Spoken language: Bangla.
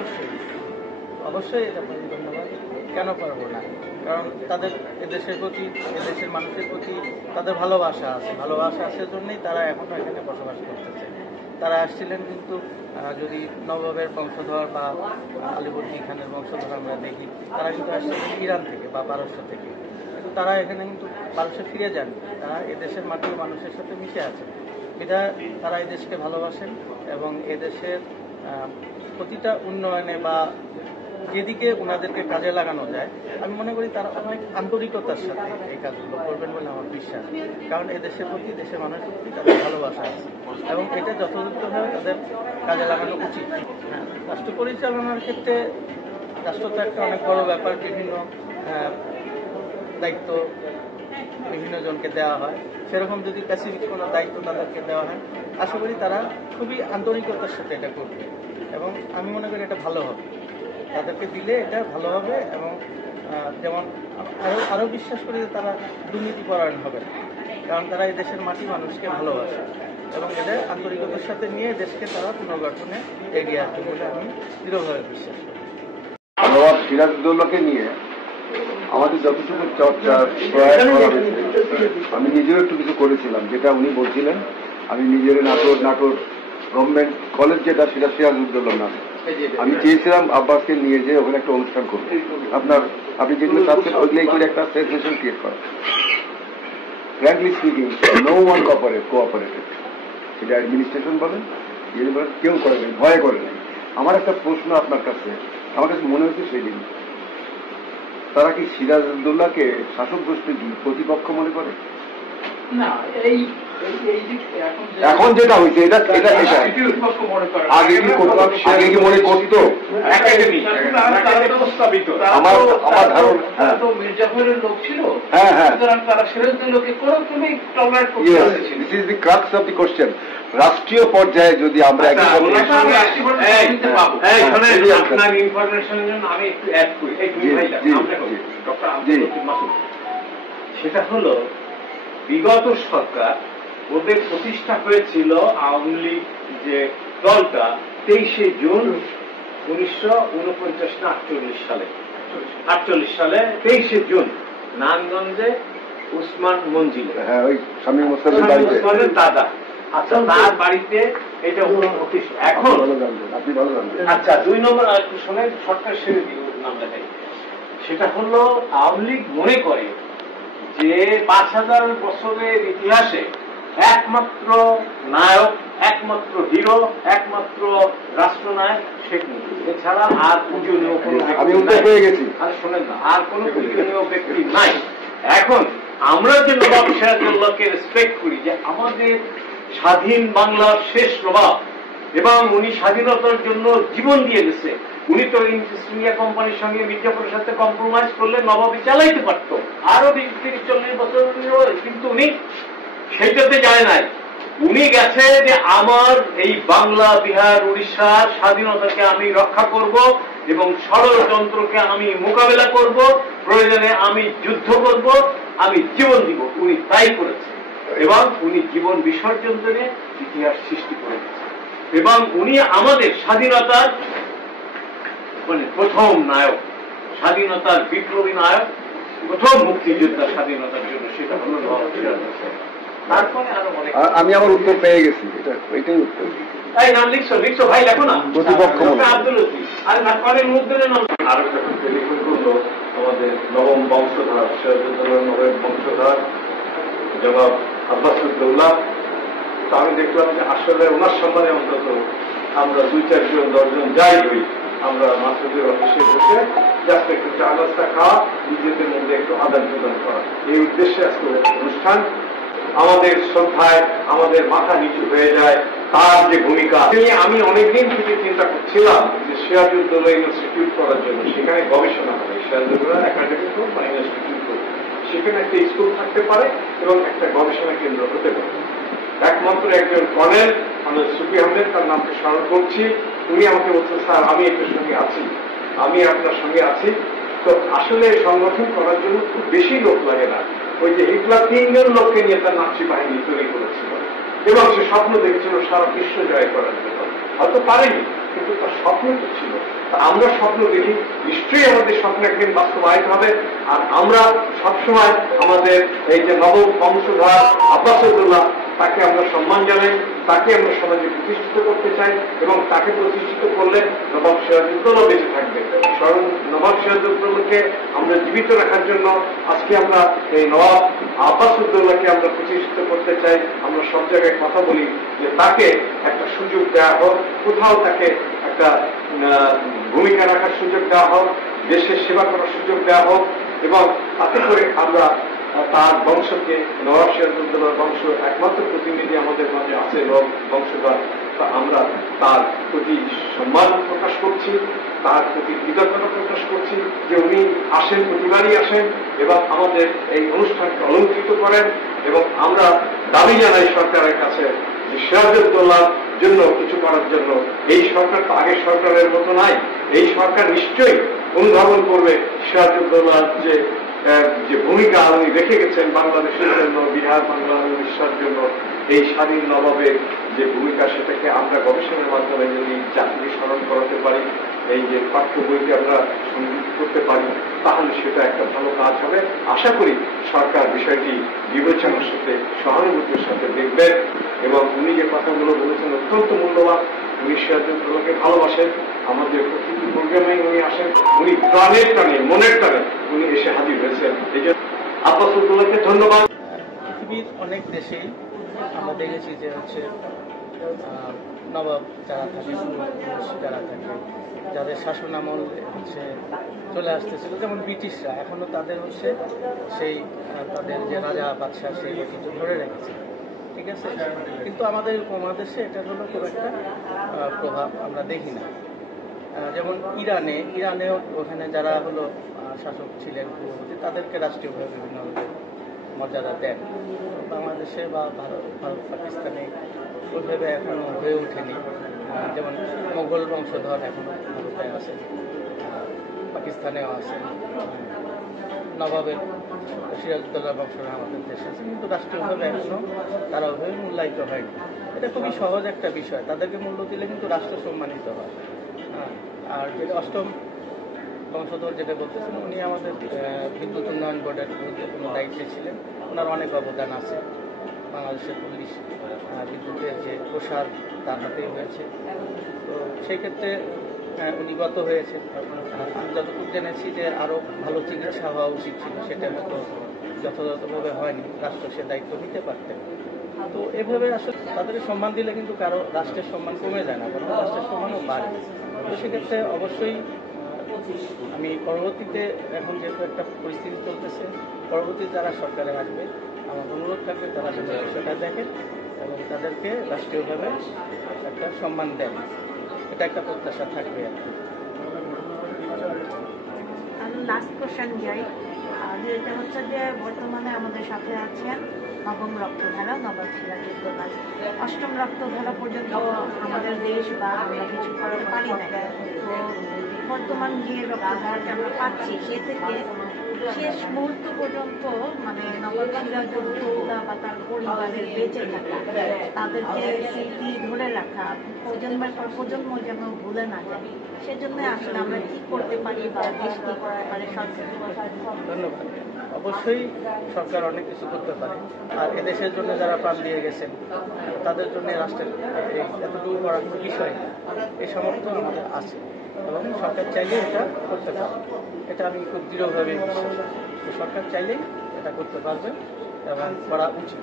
অবশ্যই অবশ্যই এটা পারি, ধন্যবাদ। কেন পারবো না? কারণ তাদের এদেশের প্রতি, এদেশের মানুষের প্রতি তাদের ভালোবাসা আছে। ভালোবাসা আছে জন্যই তারা এখনও এখানে বসবাস করতেছে। তারা আসছিলেন কিন্তু যদি নবাবের বংশধর বা আলীবর্দী খানের বংশধর আমরা দেখি, তারা কিন্তু আসছিলেন ইরান থেকে বা পারস্য থেকে, কিন্তু তারা এখানে কিন্তু পারস্যে ফিরে যান। তারা এদেশের মাটির মানুষের সাথে মিশে আছেন, এটা তারা এদেশকে ভালোবাসেন এবং এদেশের প্রতিটা উন্নয়নে বা যেদিকে ওনাদেরকে কাজে লাগানো যায়, আমি মনে করি তারা অনেক আন্তরিকতার সাথে এই কাজগুলো করবেন বলে আমার বিশ্বাস। কারণ এদেশের প্রতি, দেশের মানুষের প্রতি তাদের ভালোবাসা আছে এবং এটা যথাযথভাবে তাদের কাজে লাগানো উচিত। রাষ্ট্র পরিচালনার ক্ষেত্রে রাষ্ট্র তো একটা অনেক বড় ব্যাপার, বিভিন্ন দায়িত্ব বিভিন্ন জনকে দেওয়া হয়। সেরকম যদি স্পেসিফিক কোনো দায়িত্ব তাদেরকে দেওয়া হয়, আশা করি তারা খুবই আন্তরিকতার সাথে এটা করবে এবং আমি মনে করি এটা ভালো হবে। তাদেরকে দিলে এটা ভালো হবে এবং যেমন আরও বিশ্বাস করি যে তারা দুর্নীতিপরায়ণ হবে, কারণ তারা এই দেশের মাটি মানুষকে ভালোবাসে এবং এদের আন্তরিকতার সাথে নিয়ে দেশকে তারা পুনর্গঠনে এগিয়ে আসবে বলে আমি দৃঢ়ভাবে বিশ্বাস করি। নবাব সিরাজউদ্দৌলাকে নিয়ে আমাদের যতটুকু চর্চা আমি নিজেও একটু কিছু করেছিলাম, যেটা উনি বলছিলেন। আমি নিজের নাটোর গভর্নমেন্ট কলেজ যেটা, সেটা সিরাজউদ্দৌলার নামে আমি চেয়েছিলাম আব্বাসকে নিয়ে যে ওখানে একটা অনুষ্ঠান করবো। আপনি যেগুলো চাচ্ছেন ওইগুলো করে একটা সেন্সেশন ক্রিয়েট করা। Frankly speaking, no one cooperated. সেটা অ্যাডমিনিস্ট্রেশন বলেন, ইয়ে বলেন, কেউ করে নেই, ভয় করে নেই। আমার একটা প্রশ্ন আপনার কাছে, আমার কাছে মনে হয়েছে সেই দিন তারা কি সিরাজউদ্দৌলাকে শাসক গোষ্ঠীর প্রতিপক্ষ মনে করে? না, এখন যেটা হয়েছে এটা আগে কি মনে করতো? আমার ধারণা মির্জাফরের লোক ছিল, তারা সিরাজউদ্দৌলাকে কোনোদিনই টলারেট করতে পারেনি। This is the crux of the question. রাষ্ট্রীয় পর্যায়ে যদি আমরা আপনার ইনফরমেশনের জন্য আমি একটু অ্যাড করি, সেটা হলো বিগত সরকার ওদের প্রতিষ্ঠা হয়েছিল আওয়ামী লীগ যে দলটা 23শে জুন 1949 না 48 সালে 23শে জুন নারায়ণগঞ্জে উসমান মঞ্জিলে, ওসমানের দাদা। আচ্ছা, তার বাড়িতে এটা এখন আপনি ভালো জানবেন। আচ্ছা, 2 নম্বর একটু শোনেন, সরকার সেরে দিল নাম দেখাই। সেটা হলো আওয়ামী লীগ মনে করে যে 5000 বছরের ইতিহাসে একমাত্র নায়ক, একমাত্র হিরো, একমাত্র রাষ্ট্রনায়ক শেখ মুজিব, এছাড়া আর পূজনীয় কোনো ব্যক্তি, আর শোনেন না, আর কোনো পূজনীয় ব্যক্তি নাই। এখন আমরা যে নবাব সিরাজউদ্দৌলাকে রেসপেক্ট করি, যে আমাদের স্বাধীন বাংলার শেষ নবাব এবং উনি স্বাধীনতার জন্য জীবন দিয়ে গেছে। উনি তো ইস্ট ইন্ডিয়া কোম্পানির সঙ্গে মির্জাফরের সাথে কম্প্রোমাইজ করলে নবাবী চালাইতে পারতো আরো 20-30-40 বছর, কিন্তু উনি সেইটাতে যায় নাই। উনি গেছে যে আমার এই বাংলা, বিহার, উড়িষ্যার স্বাধীনতাকে আমি রক্ষা করব এবং ষড়যন্ত্রকে আমি মোকাবেলা করব, প্রয়োজনে আমি যুদ্ধ করব, আমি জীবন দিব। উনি তাই করেছে এবং উনি জীবন বিসর্জন দিয়ে ইতিহাস সৃষ্টি করেছে এবং উনি আমাদের স্বাধীনতার প্রথম নায়ক, স্বাধীনতার বিপ্লবী নায়ক, প্রথম মুক্তিযোদ্ধা স্বাধীনতার জন্য, সেটা হলো নবাব সিরাজউদ্দৌলা। তারপরে আরো অনেক, আমি আমার উত্তর পেয়ে গেছি, এটাই উত্তর। তাই নাম লিখছো ভাই, লেখো না, আব্দুল লতিফ। আর নামের মধ্যে নাম আরো যখন টেলিফোন করলো আমাদের নবম বংশধর, সিরাজউদ্দৌলার নবম বংশধর জনাব আব্বাসউদ্দৌলা, তো আমি দেখলাম যে আসলে ওনার সম্মানে অন্তত আমরা 2-4 জন 10 জন যাই হই, আমরা মাসুদের অফিসে বসে জাস্ট একটু চা নাস্তা খাওয়া, নিজেদের মধ্যে একটু আদান প্রদান করা, এই উদ্দেশ্যে আজকে অনুষ্ঠান। আমাদের শ্রদ্ধায় আমাদের মাথা নিচু হয়ে যায় তার যে ভূমিকা। আমি অনেকদিন থেকে চিন্তা করছিলাম যে সিরাজউদ্দৌলা ইনস্টিটিউট করার জন্য, সেখানে গবেষণা হবে, সিরাজউদ্দৌলা একাডেমিক বা ইনস্টিটিউট করবে, সেখানে একটা স্কুল থাকতে পারে এবং একটা গবেষণা কেন্দ্র হতে পারে। একমাত্র একজন কর্নেল আমাদের সুফি আহমেদ, তার নামকে স্মরণ করছি, উনি আমাকে বলছেন, স্যার আমি আপনার সঙ্গে আছি, আমি আপনার সঙ্গে আছি। তো আসলে সংগঠন করার জন্য খুব বেশি লোক লাগে না। ওই যে হিটলার 3 জন লোককে নিয়ে তার নাৎসি বাহিনী তৈরি করেছিল এবং সে স্বপ্ন দেখেছিল সারা বিশ্ব জয় করার জন্য। হয়তো পারেনি, কিন্তু তার স্বপ্ন তো ছিল। আমরা স্বপ্ন দেখি, নিশ্চয়ই আমাদের স্বপ্ন একদিন বাস্তবায়িত হবে। আর আমরা সবসময় আমাদের এই যে নবম বংশধর আব্বাস সাইদুল্লাহ, তাকে আমরা সম্মান জানাই, তাকে আমরা সমাজে প্রতিষ্ঠিত করতে চাই, এবং তাকে প্রতিষ্ঠিত করলে নবাব সিরাজউদ্দৌলা বেঁচে থাকবে। স্বয়ং নবাব সিরাজউদ্দৌলাকে আমরা জীবিত রাখার জন্য আজকে আমরা এই নবাব আব্বাস উদ্দৌলাকে আমরা প্রতিষ্ঠিত করতে চাই। আমরা সব জায়গায় কথা বলি যে তাকে একটা সুযোগ দেওয়া হোক, কোথাও তাকে একটা ভূমিকা রাখার সুযোগ দেওয়া হোক, দেশের সেবা করার সুযোগ দেওয়া হোক, এবং তাতে করে আমরা তার বংশকে, নবাব সিরাজউদ্দৌলার বংশ একমাত্র প্রতিনিধি আমাদের মাঝে আছে নবাব বংশধর, তা আমরা তার প্রতি সম্মান প্রকাশ করছি, তার প্রতি কৃতজ্ঞতা প্রকাশ করছি যে উনি আসেন, প্রতিবারই আসেন এবং আমাদের এই অনুষ্ঠানকে অলঙ্কৃত করেন। এবং আমরা দাবি জানাই সরকারের কাছে যে সিরাজউদ্দৌলার জন্য কিছু করার জন্য। এই সরকার তো আগের সরকারের মতো নাই, এই সরকার নিশ্চয়ই অনুধাবন করবে সিরাজউদ্দৌলার যে ভূমিকা উনি রেখে গেছেন বাংলাদেশের জন্য, বিহার, বাংলা, উড়িষ্যার জন্য, এই স্বাধীন নবাবের যে ভূমিকা, সেটাকে আমরা গবেষণার মাধ্যমে যদি জাতিকে স্মরণ করাতে পারি, এই যে পাঠ্য বইতে আমরা সংযুক্ত করতে পারি, তাহলে সেটা একটা ভালো কাজ হবে। আশা করি সরকার বিষয়টি বিবেচনার সাথে, সহানুভূতির সাথে দেখবেন। এবং উনি যে কথাগুলো বলেছেন অত্যন্ত মূল্যবান। উনি সিরাজউদ্দৌলাকে ভালোবাসেন, আমাদের প্রতিটি প্রোগ্রামে উনি আসেন, উনি প্রাণের টানে, মনের টানে উনি এসে হাজির হয়েছেন। এই জন্য আব্বাস উদ্দৌলাকে ধন্যবাদ। পৃথিবীর অনেক দেশেই আমরা দেখেছি যে হচ্ছে নবাব যারা থাকে, যারা থাকে, যাদের শাসন আমল হচ্ছে চলে আসতেছিল, যেমন ব্রিটিশরা এখনো তাদের হচ্ছে সেই তাদের যে রাজা বাদশাহ সেই ঐতিহ্য ধরে রেখেছে, ঠিক আছে। কিন্তু আমাদের উপমহাদেশে এটা হলো খুব একটা প্রভাব আমরা দেখি না। যেমন ইরানেও ওখানে যারা হলো শাসক ছিলেন পূর্ববর্তী, তাদেরকে রাষ্ট্রীয়ভাবে বিভিন্ন মর্যাদা দেন। বাংলাদেশে বা ভারত পাকিস্তানে ওইভাবে এখনো হয়ে ওঠেনি। যেমন মোগল বংশধর এখনো ভারতে আছেন, পাকিস্তানেও আছেন, নবাবের সিরাজউদ্দৌলা বংশধর আমাদের দেশে আছে, কিন্তু রাষ্ট্রীয়ভাবে এখনো তারা ওইভাবে মূল্যায়িত হয়নি। এটা খুবই সহজ একটা বিষয়, তাদেরকে মূল্য দিলে কিন্তু রাষ্ট্র সম্মানিত হয়। আর যেটা অষ্টম বংশধর যেটা বলতেছেন, উনি আমাদের বিদ্যুৎ উন্নয়ন বোর্ডের গুরুত্বপূর্ণ দায়িত্বে ছিলেন, ওনার অনেক অবদান আছে। বাংলাদেশের পুলিশ বিদ্যুতের যে প্রসার তার হাতেই হয়েছে, তো সেই ক্ষেত্রে উনি গত হয়েছেন। আমি যতটুকু জেনেছি যে আরও ভালো চিকিৎসা হওয়া উচিত ছিল, সেটা হয়তো যথাযথভাবে হয়নি, রাষ্ট্র সে দায়িত্ব নিতে পারতেন। তো এভাবে আসলে তাদের সম্মান দিলে কিন্তু কারো রাষ্ট্রের সম্মান কমে যায় না, বরং রাষ্ট্রের সম্মানও বাড়ে। তো সেক্ষেত্রে অবশ্যই আমি পরবর্তীতে, এখন যেহেতু একটা পরিস্থিতি চলতেছে, পরবর্তী যারা সরকারে আসবে, আমার অনুরোধ থাকবে তারা সেটা বিষয়টা দেখেন এবং তাদেরকে রাষ্ট্রীয়ভাবে একটা সম্মান দেন, এটা একটা প্রত্যাশা থাকবে আর কি। লাস্ট কোশ্চেন যাই, যেটা হচ্ছে যে বর্তমানে আমাদের সাথে আছেন নবম রক্তধারা নবাব সিরাজউদ্দৌলা। অষ্টম রক্তধারা পর্যন্ত আমাদের দেশ বা আমরা কিছু করতে পারি না, তো বর্তমান যে রক্তধারাটা আমরা পাচ্ছি সে থেকে শেষ মুহূর্ত পর্যন্ত মানে নবাব সিরাজউদ্দৌলা বা তার পরিবারের বেঁচে থাকা, তাদেরকে স্মৃতি ধরে রাখা, প্রজন্মের পর প্রজন্ম যেন ভুলে না যায়, সেজন্য আসলে আমরা কি করতে পারি বা দেশ কি করতে পারে, সরকার। ধন্যবাদ। অবশ্যই সরকার অনেক কিছু করতে পারে, আর এদেশের জন্য যারা প্রাণ দিয়ে গেছেন তাদের জন্য রাষ্ট্রের এতটুকু করার কোনো বিষয় না, এই সামর্থ্য আমাদের আছে এবং সরকার চাইলে এটা করতে পারে। এটা আমি খুব দৃঢ়ভাবে বিশ্বাস করি, সরকার চাইলেই এটা করতে পারবে এবং করা উচিত।